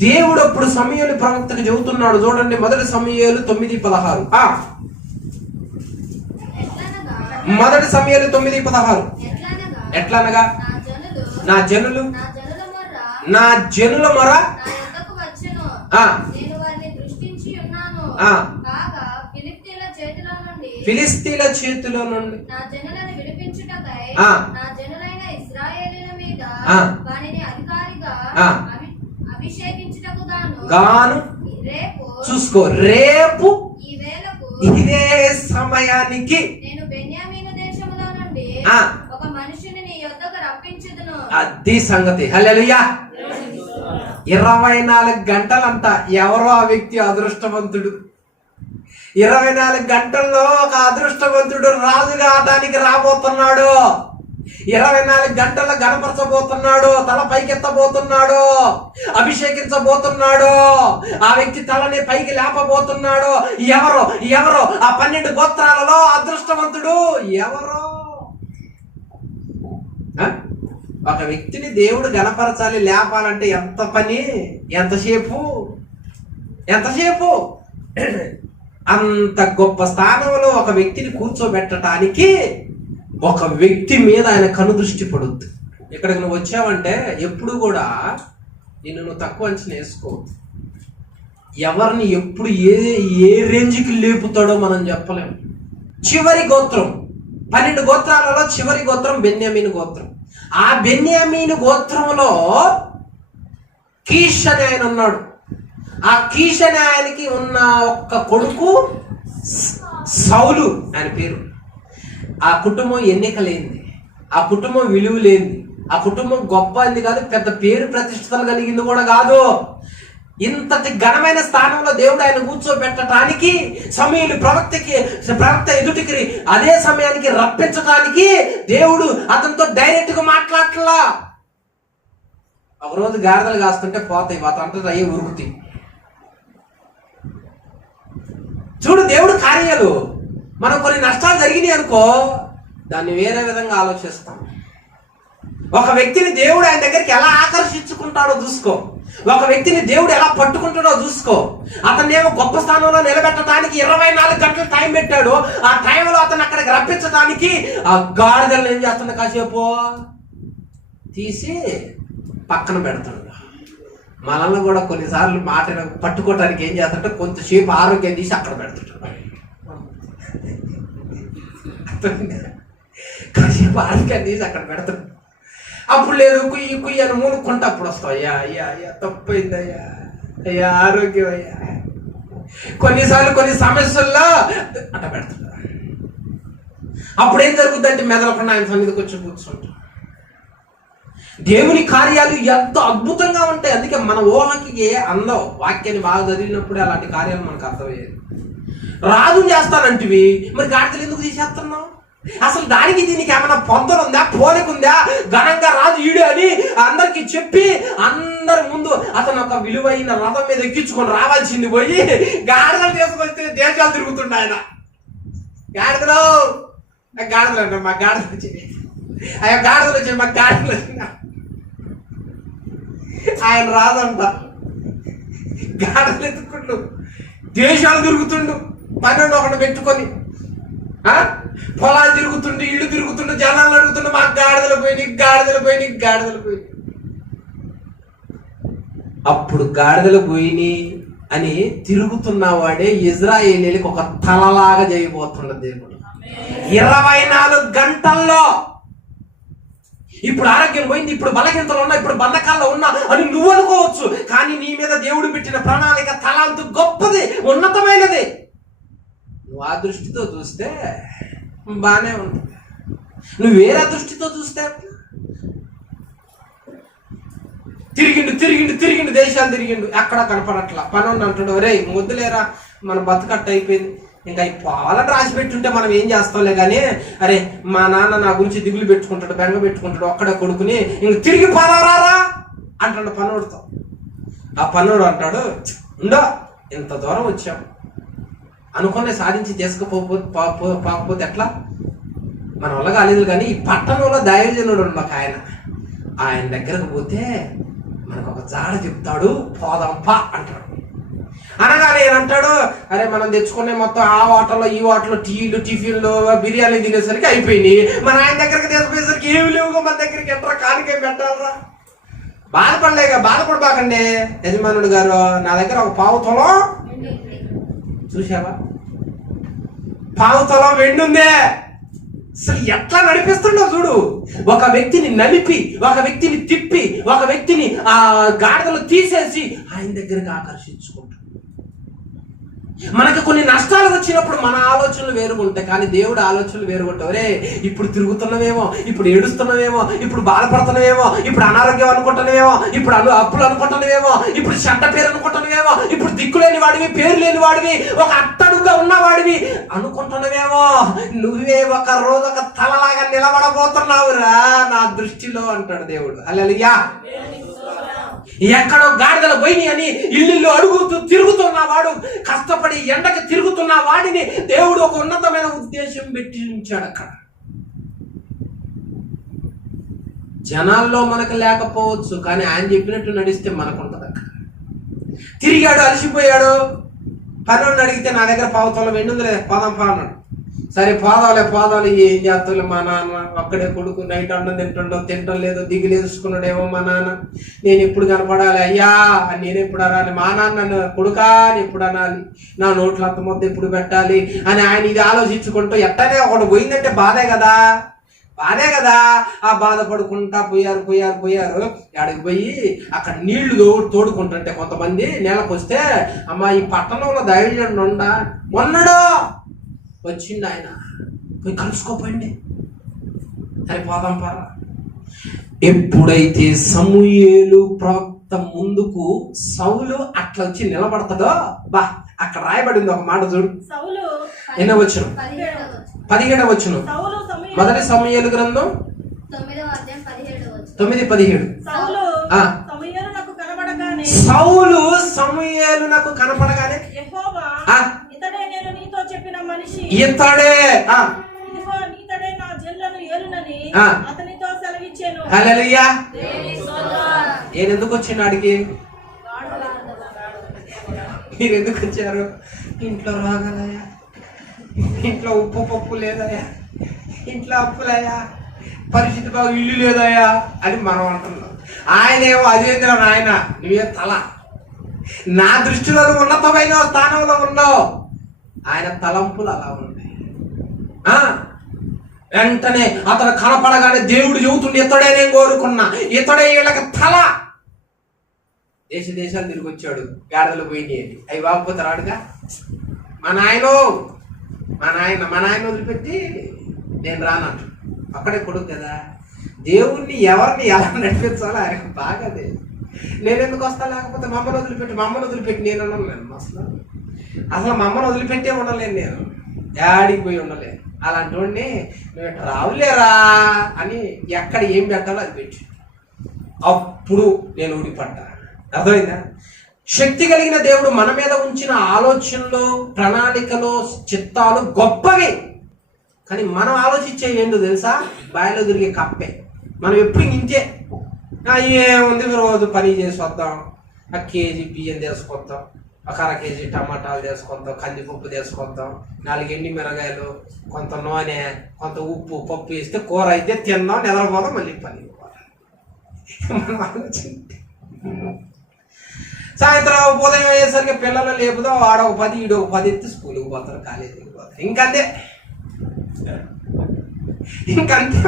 దేవుడు అప్పుడు సమూయేలు ప్రవక్తకు చెబుతున్నాడు. చూడండి, 1 సమూయేలు 9:16. 1 సమూయేలు 9:16. ఎట్లనగా నా జనుల మొర ఫిలిస్తీన్ల చేతిలో నుండి గాను చూసుకో, రేపు ఇదే సమయానికి ఒక మనిషిని నీ యొద్దకు రప్పించుదును. అది సంగతి. హల్లెలూయా. 24 గంటలంట ఎవరో ఆ వ్యక్తి అదృష్టవంతుడు. 24 గంటల్లో ఒక అదృష్టవంతుడు రాజుగా దానికి రాబోతున్నాడు. 24 గంటల్లో గణపరచబోతున్నాడు, తల పైకెత్తబోతున్నాడు, అభిషేకించబోతున్నాడు. ఆ వ్యక్తి తలని పైకి లేపబోతున్నాడు. ఎవరో ఆ 12 గోత్రాలలో అదృష్టవంతుడు ఎవరో. ఒక వ్యక్తిని దేవుడు గణపరచాలి, లేపాలంటే ఎంత పని, ఎంతసేపు. అంత గొప్ప స్థానంలో ఒక వ్యక్తిని కూర్చోబెట్టడానికి ఒక వ్యక్తి మీద ఆయన కనుదృష్టి పడుద్ది. ఇక్కడికి నువ్వు వచ్చావంటే ఎప్పుడు కూడా నువ్వు తక్కువ అంచనా వేసుకో. ఎవరిని ఎప్పుడు ఏ రేంజ్కి లేపుతాడో మనం చెప్పలేము. చివరి గోత్రం 12 గోత్రాలలో చివరి గోత్రం బెన్యామీను గోత్రం. ఆ బెన్యామీను గోత్రంలో కీష్ అనే ఆయన ఉన్నాడు. ఆ కీష్ అనే ఆయనకి ఉన్న ఒక్క కొడుకు సౌలు ఆయన పేరు. ఆ కుటుంబం ఎన్నికలేంది, ఆ కుటుంబం విలువ లేనిది, ఆ కుటుంబం గొప్ప అయింది కాదు, పెద్ద పేరు ప్రతిష్టలు కలిగింది కూడా కాదు. ఇంతటి ఘనమైన స్థానంలో దేవుడు ఆయన కూర్చోబెట్టడానికి సమూయేలు ప్రవక్త ఎదుటికి అదే సమయానికి రప్పించడానికి దేవుడు అతనితో డైరెక్ట్ గా మాట్లాడట్లా. ఒకరోజు గాడిదలు కాస్తుంటే పోతాయి, అతను అయ్యే ఉరుకుతాయి. చూడు దేవుడు కార్యాలు. మనం కొన్ని నష్టాలు జరిగినాయి అనుకో, దాన్ని వేరే విధంగా ఆలోచిస్తాం. ఒక వ్యక్తిని దేవుడు ఆయన దగ్గరికి ఎలా ఆకర్షించుకుంటాడో చూసుకో. ఒక వ్యక్తిని దేవుడు ఎలా పట్టుకుంటాడో చూసుకో. అతన్ని ఏమో గొప్ప స్థానంలో నిలబెట్టడానికి 24 గంటలు టైం పెట్టాడు. ఆ టైంలో అతను అక్కడికి రప్పించడానికి ఆ గాడిదలను ఏం చేస్తుంది, కాసేపు తీసి పక్కన పెడతాడు. మనల్ని కూడా కొన్నిసార్లు మాట పట్టుకోవటానికి ఏం చేస్తాడంటే కొంతసేపు ఆరోగ్యం తీసి అక్కడ పెడతాడు. కాసేపు ఆరోగ్యం తీసి అక్కడ పెడతాడు. అప్పుడు లేదు కుయ్యి అని మూనుకుంటే అప్పుడు వస్తావు. అయ్యా తప్పైందయ్యా, అయ్యా ఆరోగ్యం అయ్యా. కొన్నిసార్లు కొన్ని సమస్యల్లో అట్ట పెడతాడు. అప్పుడు ఏం జరుగుతుందంటే మెదలకుండా ఆయన సన్నిధికి వచ్చి కూర్చుంటాడు. దేవుని కార్యాలు ఎంత అద్భుతంగా ఉంటాయి. అందుకే మన ఊహకి అందం. వాక్యాన్ని బాగా చదివినప్పుడే అలాంటి కార్యాలు మనకు అర్థమయ్యేది. రాజు చేస్తానంటివి, మరి గాడిదలు ఎందుకు తీసేస్తున్నావు? అసలు దానికి దీనికి ఏమైనా పొందనుందా, పోలికుందా? ఘనంగా రాజు ఈడు అని అందరికి చెప్పి అందరి ముందు అతను ఒక విలువైన రథం మీద ఎక్కించుకొని రావాల్సింది పోయి గాడిదలు తీసుకొస్తే దేశాలు తిరుగుతుండే ఆయన. గాడిదలు అంటే మా గాడిదలు వచ్చింది, గాడిదలు వచ్చాయి, మా గాడిదలు వచ్చింది. ఆయన రాదంట, గాడిదలు ఎత్తుకుంటూ దేశాలు తిరుగుతుండు 12 ఒకటి పెట్టుకొని. పొలాలు తిరుగుతుండే, ఇల్లు తిరుగుతుండే, జనాలు అడుగుతుండే, మాకు గాడిదలు పోయి. అప్పుడు గాడిదలు పోయిని అని తిరుగుతున్న వాడే ఇజ్రాయేలీలకు ఒక తలలాగా చేయబోతుండ దేవుడు 24 గంటల్లో. ఇప్పుడు ఆరోగ్యం పోయింది, ఇప్పుడు బలహీనతలు ఉన్నా, ఇప్పుడు బంధకాల్లో ఉన్నా అని నువ్వు అనుకోవచ్చు. కానీ నీ మీద దేవుడు పెట్టిన ప్రణాళిక తలాంతు గొప్పది, ఉన్నతమైనది. నువ్వు ఆ దృష్టితో చూస్తే బానే ఉంటుంది. నువ్వు వేరే దృష్టితో చూస్తే తిరిగిండు దేశాలు తిరిగిండు, ఎక్కడా కనపడట్లా. పని అంటాడు, ఒరే వద్దులేరా మన బతుకట్టు అయిపోయింది, ఇంకా ఈ పాలను రాసి పెట్టుంటే మనం ఏం చేస్తాంలే కానీ, అరే మా నాన్న నా గురించి దిగులు పెట్టుకుంటాడు, బెంగ పెట్టుకుంటాడు, ఒక్కడే కొడుకుని ఇంక తిరిగి పోదారారా అంటాడు పనోడితో. ఆ పనోడు అంటాడు, ఉండో ఇంత దూరం వచ్చాం, అనుకునే సాధించి తీసుకుపోకపోతే ఎట్లా, మన వల్ల కాలేదు. కానీ ఈ పట్టణంలో దైవజనుడు ఒక ఆయన దగ్గరకు పోతే మనకు ఒక జాడ చెప్తాడు, పోదాంపా అంటాడు. అనగానే ఏమంటాడు, అరే మనం తెచ్చుకునే మొత్తం ఆ హోటల్లో ఈ హోటల్లో టీలు టిఫిన్లు బిర్యానీ తినేసరికి అయిపోయినాయి. మన ఆయన దగ్గరికి తీసుకుపోయేసరికి ఏమి లేవుగా, మన దగ్గరికి ఎంట్రా కానికేం పెట్టాలరా. బాధపడబాకండి యజమానుడు గారు, నా దగ్గర ఒక పావు తులం చూసావా, పావు తులం వెండి ఉందే. అసలు ఎట్లా నడిపిస్తుండో చూడు. ఒక వ్యక్తిని నలిపి, ఒక వ్యక్తిని తిప్పి, ఒక వ్యక్తిని ఆ గాడిదలు తీసేసి ఆయన దగ్గరికి ఆకర్షించుకుంటాడు. మనకి కొన్ని నష్టాలు వచ్చినప్పుడు మన ఆలోచనలు వేరుగుంటాయి, కానీ దేవుడు ఆలోచనలు వేరుగుంటాయి. ఒరే ఇప్పుడు తిరుగుతున్నావేమో, ఇప్పుడు ఏడుస్తున్నావేమో, ఇప్పుడు బాధపడుతున్నావేమో, ఇప్పుడు అనారోగ్యం అనుకుంటున్నావేమో, ఇప్పుడు అప్పులు అనుకుంటున్నావేమో, ఇప్పుడు చెడ్డ పేరు అనుకుంటున్నావేమో, ఇప్పుడు దిక్కులేని వాడివి, పేరు లేని వాడివి, ఒక అట్టడుగా ఉన్నవాడివి అనుకుంటున్నావేమో. నువ్వే ఒక రోజు ఒక తలలాగా నిలబడబోతున్నావురా నా దృష్టిలో అంటాడు దేవుడు. హల్లెలూయా. ఎక్కడో గాడిదలు పోయి అని ఇల్లు అడుగుతూ తిరుగుతున్న వాడు, కష్టపడి ఎండకి తిరుగుతున్న వాడిని దేవుడు ఒక ఉన్నతమైన ఉద్దేశం పెట్టి ఉంచాడు అక్కడ. జనాల్లో మనకు లేకపోవచ్చు, కానీ ఆయన చెప్పినట్టు నడిస్తే మనకు ఉంటుంది అక్కడ. తిరిగాడు, అలసిపోయాడు, పనులను అడిగితే నా దగ్గర పావుతాలో వెండుందిలే, పోదాం అన్నాడు. సరే పోదాలి ఏం చేస్తాలే, మా నాన్న అక్కడే కొడుకు నైట్ అన్నం తింటం లేదు, దిగులేసుకున్నాడేమో మా నాన్న, నేను ఎప్పుడు కనపడాలి అయ్యా, నేను ఎప్పుడు అనాలి, మా నాన్న కొడుకా అని ఎప్పుడు అనాలి, నా నోట్లో అంత మొత్తం ఎప్పుడు పెట్టాలి అని ఆయన ఇది ఆలోచించుకుంటూ, ఎట్టనే ఒకడు పోయిందంటే బాధే కదా. ఆ బాధపడుకుంటా పోయారు. ఆడికి పోయి అక్కడ నీళ్లు తోడుకుంటుంటే కొంతమంది నేలకు వస్తే, అమ్మా ఈ పట్టణంలో దైవజనుడు మొన్నడో వచ్చిండు, ఆయన పోయి కలుసుకోపోయింది. సరే పోదాం పారా. ఎప్పుడైతే సమూయేలు ప్రవక్త ముందుకు సౌలు అట్లా వచ్చి నిలబడతాడో, అక్కడ రాయబడింది ఒక మాట చూడు. ఎన్నో వచ్చును, 17వ వచనం, మొదటి సమూయేలు గ్రంథం 9:17. సౌలు సమూయేలునకు కనపడగానే ఇతడే నా జనులను ఏలునని అతనితో సెలవిచ్చాను. హల్లెలూయా. నేను ఎందుకు వచ్చిన ఆడికి? మీరు ఎందుకు వచ్చారు? ఇంట్లో రాగలయా, ఇంట్లో ఉప్పు పప్పు లేదయా, ఇంట్లో అప్పులయ్యా, పరిస్థితి బాగా ఇల్లు లేదయా అని మనం అంటున్నాం. ఆయనేమో అదేంద్ర నాయన నువ్వే తల, నా దృష్టిలో ఉన్నతమైన స్థానంలో ఉన్నావు. ఆయన తలంపులు అలా ఉన్నాయి. వెంటనే అతను కనపడగానే దేవుడు చెబుతుండే, ఇతడే నేను కోరుకున్నా, ఇతడే వీళ్ళకి తల. దేశాలు తిరిగి వచ్చాడు, గాడిదలు పోయినాయి. అవి బాగుపోతే రాడుగా. మా నాయన వదిలిపెట్టి నేను రానట్టు అక్కడే కొడుకు కదా. దేవుణ్ణి ఎవరిని ఎలా నడిపించాలో ఆయనకు బాగా తెలియదు. నేను ఎందుకు వస్తా, లేకపోతే మమ్మల్ని వదిలిపెట్టి నేను ఉండలేను. అసలు మమ్మల్ని వదిలిపెట్టే ఉండలేను, నేను డాడీకి పోయి ఉండలేను. అలాంటి వాడిని నువ్వు రావులేరా అని ఎక్కడ ఏం పెట్టాలో అది పెట్టి, అప్పుడు నేను ఊడిపడ్డా. అర్థమైందా? శక్తి కలిగిన దేవుడు మన మీద ఉంచిన ఆలోచనలు, ప్రణాళికలు, చిత్తాలు గొప్పవి. కానీ మనం ఆలోచించే ఏంటో తెలుసా? బాయిలో తిరిగే కప్పే. మనం ఎప్పుడు ఇంతే, ఏముంది రోజు పని చేసి వద్దాం, ఆ కేజీ బియ్యం తీసుకొద్దాం, ఒక 1/2 కేజీ టమాటాలు తీసుకుంటాం, కందిపప్పు తీసుకుంటాం, 4 ఎండి మిరగాయలు, కొంత నూనె, కొంత ఉప్పు, పప్పు వేస్తే కూర అయితే తిందాం, నిద్రపోదాం, మళ్ళీ పని. సాయంత్రం ఉదయం అయ్యేసరికి పిల్లలు లేపుదాం, ఆడొక 10 ఈడొక 10 ఎత్తి స్కూల్కి పోతారు, కాలేజీకి పోతారు. ఇంకంతే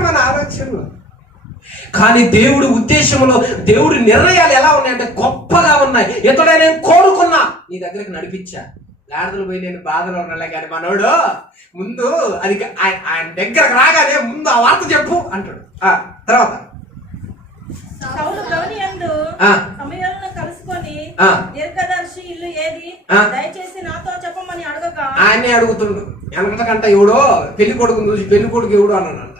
మన ఆలోచనలు. కానీ దేవుడి ఉద్దేశంలో, దేవుడి నిర్ణయాలు ఎలా ఉన్నాయంటే గొప్పగా ఉన్నాయి. ఇతడే నేను కోరుకున్నా నీ దగ్గరికి నడిపించా. గాడిదలు పోయి నేను బాధలో ఉండాలి కానీ మనోడు ముందు అది ఆయన దగ్గరకు రాగానే ముందు ఆ వార్త చెప్పు అంటాడు. తర్వాత సౌలు గవనియందు సమూయేలును కలుసుకొని దీర్ఘదర్శి ఇల్లు ఏది, దయచేసి నాతో చెప్పమని అడగగా ఆయనే అడుగుతుండు. వెనకటకంట ఎవడో పెళ్లి కొడుకుని చూసి పెళ్లి కొడుకు ఎవడు అన్నాడంట.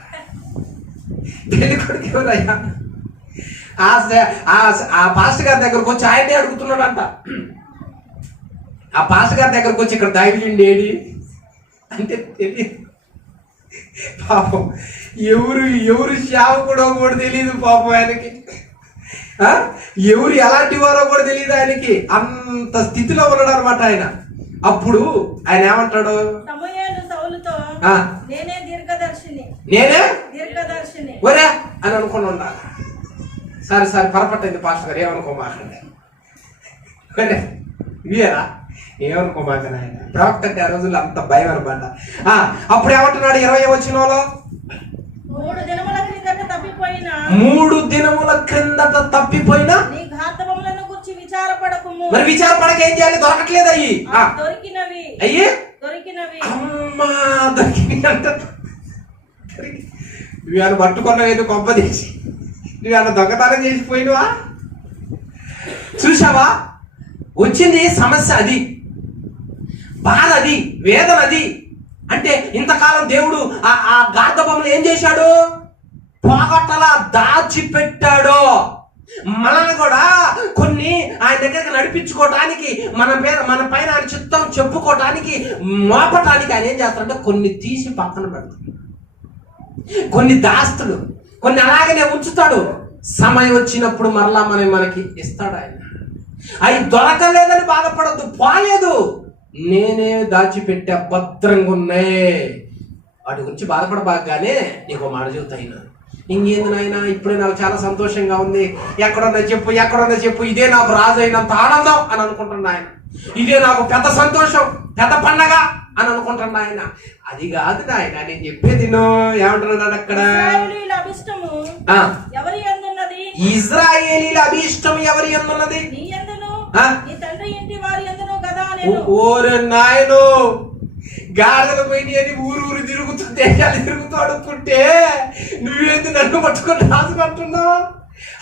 పెళ్లి కొడుకు ఎవరయ్యా? ఆ పాస్టర్ గారి దగ్గరకు వచ్చి ఆయనే అడుగుతున్నాడంట. ఆ పాస్టర్ గారి దగ్గరకు వచ్చి ఇక్కడ దైవజనుడు ఏడి అంటే తెలియదు పాపం. ఎవరు సేవకుడో కూడా తెలియదు పాపం ఆయనకి. ఎవరు ఎలాంటి వారో కూడా తెలియదు ఆయనకి. అంత స్థితిలో ఉన్నాడు అనమాట ఆయన. అప్పుడు ఆయన ఏమంటాడు? సమూయేలు సౌలుతో నేనే దీర్ఘదర్శిని ఒరే అని అనుకుని ఉండాలి. సరే పొరపట్టయింది పాస్టర్ గారు, ఏమనుకోమాకండి. ఇవేరా ఏమనుకోమాకని ఆయన ప్రవక్త అంటే ఆ రోజుల్లో అంత భయం అనమాట. అప్పుడు ఏమంటున్నాడు 20వ వచనంలో? 3 దినముల క్రిందట తప్పిపోయినా నీ ఘాతములను గురించి విచారపడకుము. మరి విచారపడక ఏం చేయాలి? దొరకట్లేదు అయ్యి దొరికినవి అమ్మా దొరికినవి అంట. నువ్వేమైనా పట్టుకున్నావు కొంప తీసి, నువ్వేమైనా దొంగతనం చేసిపోయినవా? చూసావా, వచ్చింది సమస్య అది, బాధ అది, వేదన అది. అంటే ఇంతకాలం దేవుడు ఆ గార్ధబంలో ఏం చేశాడు? పోగొట్టలా దాచిపెట్టాడు. మనల్ని కూడా కొన్ని ఆయన దగ్గరికి నడిపించుకోవటానికి, మన పైన ఆయన చిత్తం చెప్పుకోవటానికి, మోపటానికి ఆయన ఏం చేస్తాడంటే కొన్ని తీసి పక్కన పెడతాడు, కొన్ని దాస్తుడు, కొన్ని అలాగనే ఉంచుతాడు. సమయం వచ్చినప్పుడు మరలా మనకి ఇస్తాడు ఆయన. అవి దొరకలేదని బాధపడద్దు, పోలేదు, నేనే దాచిపెట్టా, భద్రంగా ఉన్నాయి. వాటి గురించి బాధపడబాగానే నీకు మాట చెబుతాయినా, ఇంకేంది నాయన ఇప్పుడే నాకు చాలా సంతోషంగా ఉంది, ఎక్కడున్నా చెప్పు, ఇదే నాకు రాజు అయినంత ఆనందం అని అనుకుంటున్నా ఆయన. ఇదే నాకు పెద్ద సంతోషం, పెద్ద పండగ అని అనుకుంటున్నా ఆయన. అది కాదు నాయన నేను చెప్పేది. ఏమంటున్నాడు అక్కడ? ఇజ్రాయేలీల అభిష్టం ఎవరి యందున్నది? ఓరే నాయను, గాడిదలు పోయి అని ఊరు తిరుగుతూ దేశాలు తిరుగుతూ అడుక్కుంటే నువ్వేంది నన్ను పట్టుకొని రాసుకుంటున్నావు?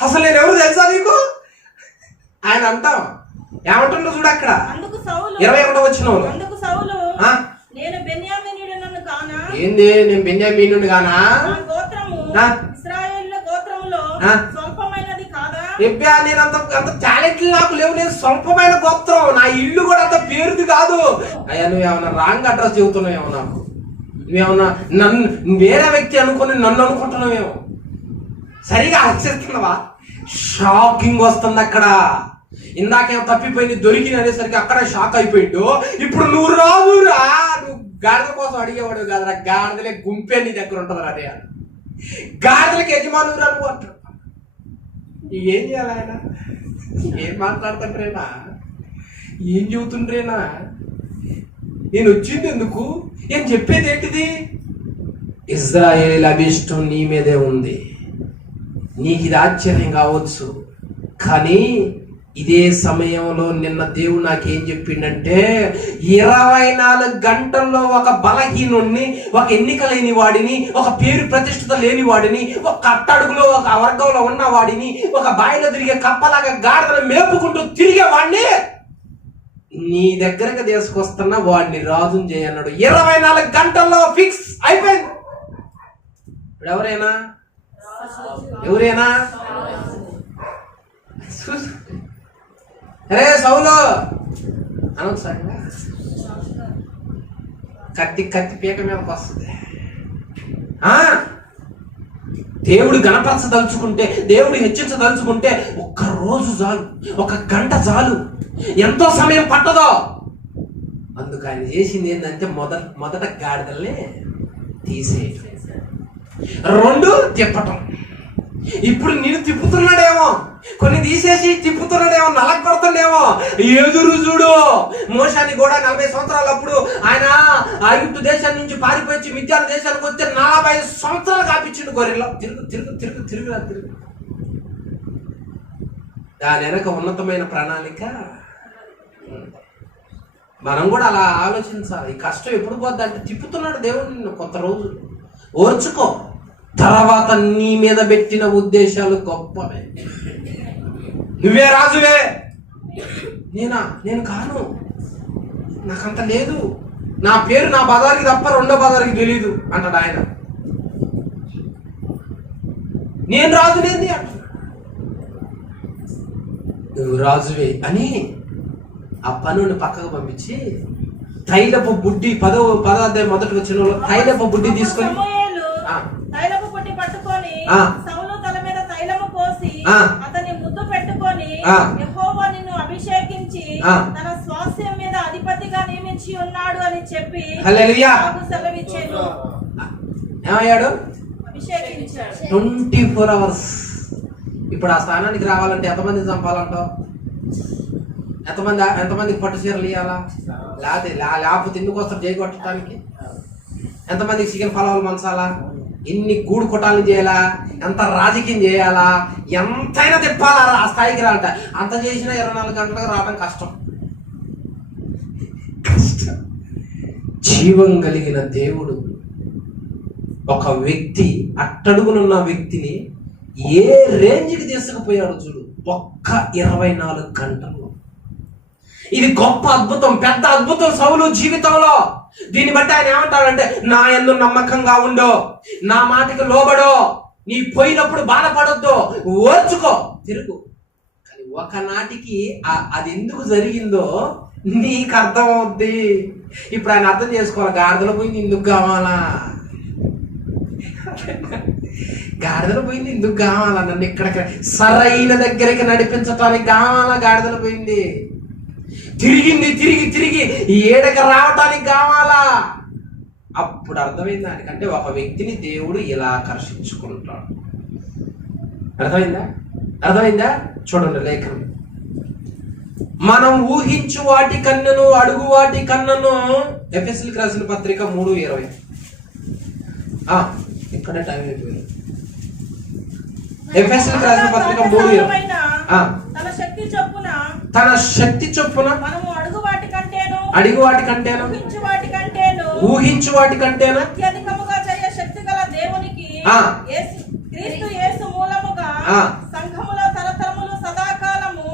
అసలు నేను ఎవరు తెలుసా నీకు? ఆయన అంటాం ఏమంటున్నా చూడు అక్కడ 21వ వచనం. ఏంది నేను బెన్యామీనుని గానా? నేను అంత టాలెంట్ నాకు లేవు, నేను స్వల్పమైన గోత్రం, నా ఇల్లు కూడా అంత పేరుది కాదు. అయ్యా నువ్వేమన్నా రాంగ్ అడ్రస్ చెబుతున్నావేమో, నాకు నువ్వేమన్నా నన్ను వేరే వ్యక్తి అనుకుని నన్ను అనుకుంటున్నావేమో, సరిగా ఆలోచిస్తున్నావా? షాకింగ్ వస్తుంది అక్కడ. ఇందాకేమో తప్పిపోయింది దొరికింది అనేసరికి అక్కడ షాక్ అయిపోయిండు. ఇప్పుడు నువ్వు రాదురా, నువ్వు గాడిద కోసం అడిగేవాడు కాదురా, గాడిదలే గుంపే నీ దగ్గర ఉంటుంది రా, గాడిదలకి యజమానురా నువ్వు అంటాడు. ఏం చేయాలి ఆయన? ఏం మాట్లాడుతుండ్రేనా? ఏం చెబుతుండ్రేనా? నేను వచ్చింది ఎందుకు? ఏం చెప్పేది ఏంటిది? ఇజ్రాయేల్ అభిష్టం నీ మీదే ఉంది. నీకు ఇది ఆశ్చర్యం కావచ్చు, కానీ ఇదే సమయంలో నిన్న దేవుడు నాకేం చెప్పిండంటే 24 గంటల్లో ఒక బలహీనుణ్ణి, ఒక ఎన్నిక లేని వాడిని, ఒక పేరు ప్రతిష్ఠత లేని వాడిని, ఒక కట్టడుగులో ఒక వర్గంలో ఉన్న వాడిని, ఒక బాయిలో తిరిగే కప్పలాగా గాడిదను మేపుకుంటూ తిరిగే వాడిని నీ దగ్గరకు తీసుకొస్తున్నా, వాడిని రాజుని చేయన్నాడు. 24 గంటల్లో ఫిక్స్ అయిపోయింది. ఇప్పుడు ఎవరైనా అరే సౌలు అనొకసారిగా కత్తి పీక మీదకి వస్తుంది. దేవుడు గణపరచదలుచుకుంటే, దేవుడు హెచ్చించదలుచుకుంటే ఒక్క రోజు చాలు, ఒక గంట చాలు, ఎంతో సమయం పట్టదో. అందుకు ఆయన చేసింది ఏంటంటే మొదట గాడిదల్ని తీసేయటం, 2 తిప్పటం. ఇప్పుడు నేను తిప్పుతున్నాడేమో, కొన్ని తీసేసి తిప్పుతున్నాడేమో, నలక కొడుతుండేమో. ఎదురు చూడు. మోషాని కూడా 40 సంవత్సరాలు అప్పుడు ఆయన ఐగుప్తు దేశం నుంచి పారిపోయి మిద్యాన దేశానికి వస్తే 45 సంవత్సరాలు కాపించిండు గొర్రెల్లో. తిరుగు. దాని వెనక ఉన్నతమైన ప్రణాళిక. మనం కూడా అలా ఆలోచించాలి. ఈ కష్టం ఎప్పుడు పోద్ది అంటే తిప్పుతున్నాడు దేవుడు నిన్ను కొత్త రోజు. ఓర్చుకో, తర్వాత నీ మీద పెట్టిన ఉద్దేశాలు గొప్పవే. నువ్వే రాజువే, నేను కాను, నాకంత లేదు, నా పేరు నా బజార్కి తప్ప రెండో బజార్కి తెలీదు అంటాడు ఆయన. నేను రాజునేది అంట, నువ్వు రాజువే అని ఆ పనుని పక్కకు పంపించి తైలపు బుడ్డి 10వ అధ్యాయం మొదటి వచనంలో తైలపు బుడ్డి తీసుకొని తైలపు బుడ్డి పట్టుకొని సౌలు తల మీద తైలము పోసి అతని ముద్దు పెట్టుకొని యెహోవా నిన్ను అభిషేకించి తన స్వాస్థ్యం మీద అధిపతిగా నియమించి ఉన్నాడు అని చెప్పి హల్లెలూయా సెలవిచ్చాడు. ఏమయ్యాడు? అభిషేకించాడు. 24 hours. ఇప్పుడు ఆ స్థానానికి రావాలంటే ఎంతమందిని చంపాలంటావు? ఎంతమందికి పట్టు చీరలు ఇవ్వాలా? లేకపోతే ఎందుకు వస్తారు జై కొట్టడానికి? ఎంతమందికి చికెన్ పలావులు మంచాలా? ఎన్ని గూడు కొట్టాలని చేయాలా? ఎంత రాజకీయం చేయాలా? ఎంతైనా తిప్పాలా ఆ స్థాయికి రాలంట. అంత చేసినా 24 గంటలకు రావడం కష్టం. జీవం కలిగిన దేవుడు ఒక వ్యక్తి అట్టడుగునున్న వ్యక్తిని ఏ రేంజ్కి తీసుకుపోయాడు చూడు, ఒక్క 24 గంటల్లో. ఇది గొప్ప అద్భుతం, పెద్ద అద్భుతం సౌలు జీవితంలో. దీన్ని బట్టి ఆయన ఏమంటాడంటే, నా యందు నమ్మకంగా ఉండో, నా మాటకి లోబడో, నీ పోయినప్పుడు బాధపడొద్దు, ఓర్చుకో, తిరుగు. కానీ ఒకనాటికి అది ఎందుకు జరిగిందో నీకు అర్థం అవుద్ది. ఇప్పుడు ఆయన అర్థం చేసుకోవాలి, గాడిదలు పోయింది ఎందుకు కావాలా, గాడిదలు పోయింది ఎందుకు కావాలా, నన్ను ఇక్కడ సరైన దగ్గరికి నడిపించటానికి కావాలా గాడిదలు పోయింది, తిరిగి ఏడకి రావటానికి కావాలా. అప్పుడు అర్థమైంది దానికంటే ఒక వ్యక్తిని దేవుడు ఇలా ఆకర్షించుకుంటాడు. అర్థమైందా? చూడండి లేఖనం. మనం ఊహించు వాటి కన్నను అడుగు వాటి కన్నను. ఎఫెసీయులకు రాసిన పత్రిక 3:20. ఇక్కడే టైం అయిపోయింది. ఎఫెసీయులకు రాసిన పత్రిక 3:20. తన శక్తి చొప్పున మనము అడుగు వాటి కంటేను ఊహించు వాటి కంటేను అత్యధికముగా చేయ శక్తి గల దేవునికి క్రీస్తు యేసు మూలముగా సంఘములో తరతరములు సదాకాలము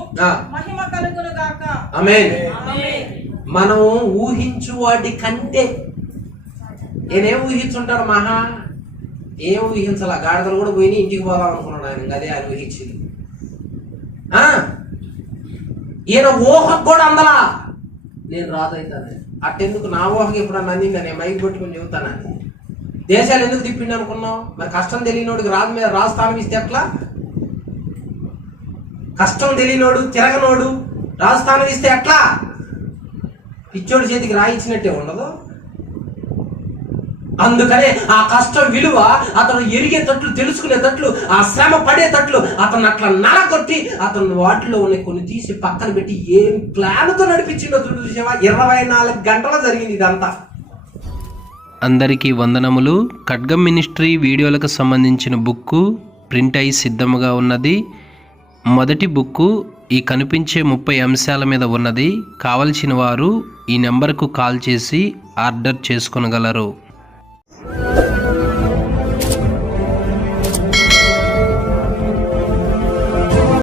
మహిమ కలుగును గాక. ఆమేన్. మనం ఊహించు వాటి కంటే నేనేం ఊహించుంటాడు మహా, ఏం ఊహించాల. గాడిదలు కూడా పోయి ఇంటికి పోదాం అనుకున్నాడు ఆయన, అదే ఆయన ఊహించింది. ఈయన ఊహకు కూడా అందలా నేను రాదవుతాను. అట్టెందుకు నా ఊహకి ఎప్పుడన్నా అందింది, నేను మైకి పెట్టుకుని చెబుతానని. దేశాలు ఎందుకు తిప్పిండి అనుకున్నావు? మరి కష్టం తెలియనోడికి రాజు మీద రాజస్థానం ఇస్తే ఎట్లా? కష్టం తెలియనోడు తిరగనోడు రాజస్థానం ఇస్తే ఎట్లా? పిచ్చోడి చేతికి రాయించినట్టే ఉండదు. అందుకనే ఆ కష్టం విలువ అతను ఎరిగేటట్లు, తెలుసుకునేటట్లు, ఆ శ్రమ పడేటట్లు అతను అట్లా నలగొట్టి అతను వాటిలో ఉన్న కొన్ని తీసి పక్కన పెట్టి ఏం ప్లాన్తో నడిపించిండో చూసేవా. 24 గంటల జరిగింది ఇదంతా. అందరికీ వందనములు. ఖడ్గం మినిస్ట్రీ వీడియోలకు సంబంధించిన బుక్కు ప్రింట్ అయి సిద్ధముగా ఉన్నది. మొదటి బుక్కు ఈ కనిపించే 30 అంశాల మీద ఉన్నది. కావలసిన వారు ఈ నెంబర్కు కాల్ చేసి ఆర్డర్ చేసుకొనగలరు.